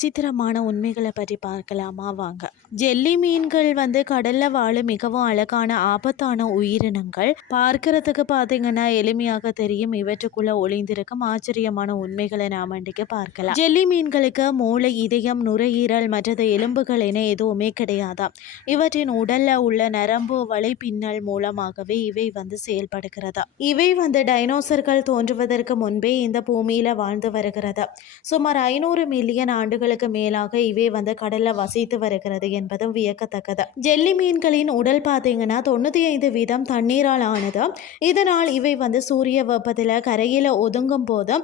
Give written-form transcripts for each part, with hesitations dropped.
விசித்திரமான உண்மைகளை பற்றி பார்க்கலாமா வாங்க. ஜெல்லி மீன்கள் கடல்ல வாழும் மிகவும் அழகான ஆபத்தான உயிரினங்கள். பார்க்கறதுக்கு பார்த்தீங்கன்னா எளிமையாக தெரியும். இவற்றுக்குள்ள ஒளிந்திருக்கும் ஆச்சரியமான உண்மைகளை நாம் இன்றைக்கு பார்க்கலாம். ஜெல்லி மீன்களுக்கு மூளை, இதயம், நுரையீரல் மற்றது எலும்புகள் என எதுவுமே கிடையாதாம். இவற்றின் உடல்ல உள்ள நரம்பு வலைப்பின்னல் மூலமாகவே இவை செயல்படுகிறதா. இவை டைனோசர்கள் தோன்றுவதற்கு முன்பே இந்த பூமியில வாழ்ந்து வருகிறது. சுமார் 500 மில்லியன் ஆண்டுகளுக்கு மேலாக இவை கடல்ல வசித்து வருகிறது என்பதும் வியக்கத்தக்கது. ஜெல்லி மீன்களின் உடல் பார்த்தீங்கன்னா 95% தண்ணீரால் ஆனது. இதனால் இவை சூரிய வெப்பத்தில் கரையில ஒதுங்கும் போது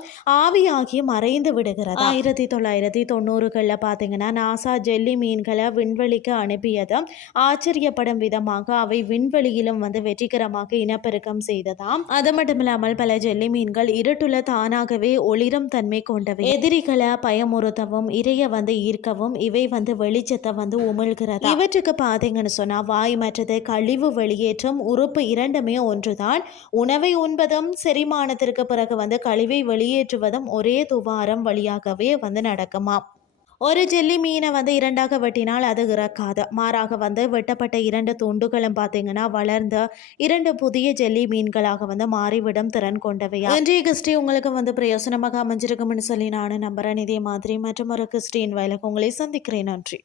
ஆவியாகி மறைந்து விடுகிறது. 1990களில் பார்த்தீங்கன்னா நாசா ஜெல்லி மீன்களை விண்வெளிக்கு அனுப்பியது. ஆச்சரியப்படும் விதமாக அவை விண்வெளியிலும் வெற்றிகரமாக இனப்பெருக்கம் செய்ததாம். அது மட்டும் இல்லாமல் பல ஜெல்லி மீன்கள் இருட்டுல தானாகவே ஒளிரும் தன்மை கொண்டவை. எதிரிகளை பயமுறுத்தவும் இரைய ஈர்க்கவும் இவை வெளிச்சத்தை உமிழ்கிறது. இவற்றுக்கு பார்த்தீங்கன்னு சொன்னா வாய் மற்றது கழிவு வெளியேற்றும் உறுப்பு இரண்டுமே ஒன்றுதான். உணவை உண்பதும் செரிமானத்திற்கு பிறகு கழிவை வெளியேற்றுவதும் ஒரே துவாரம் வழியாகவே நடக்குமா. ஒரு ஜெல்லி மீனை இரண்டாக வெட்டினால் அது இறக்காது. மாறாக வெட்டப்பட்ட 2 துண்டுகளும் பார்த்தீங்கன்னா வளர்ந்த 2 புதிய ஜெல்லி மீன்களாக மாறிவிடும் திறன் கொண்டவையா. இன்றைய கிறிஸ்டி உங்களுக்கு பிரயோசனமாக அமைஞ்சிருக்கும்னு சொல்லி நானும் நம்புறேன். இதே மாதிரி மற்றும் ஒரு கிறிஸ்டின் வயலுக்கு உங்களை சந்திக்கிறேன். நன்றி.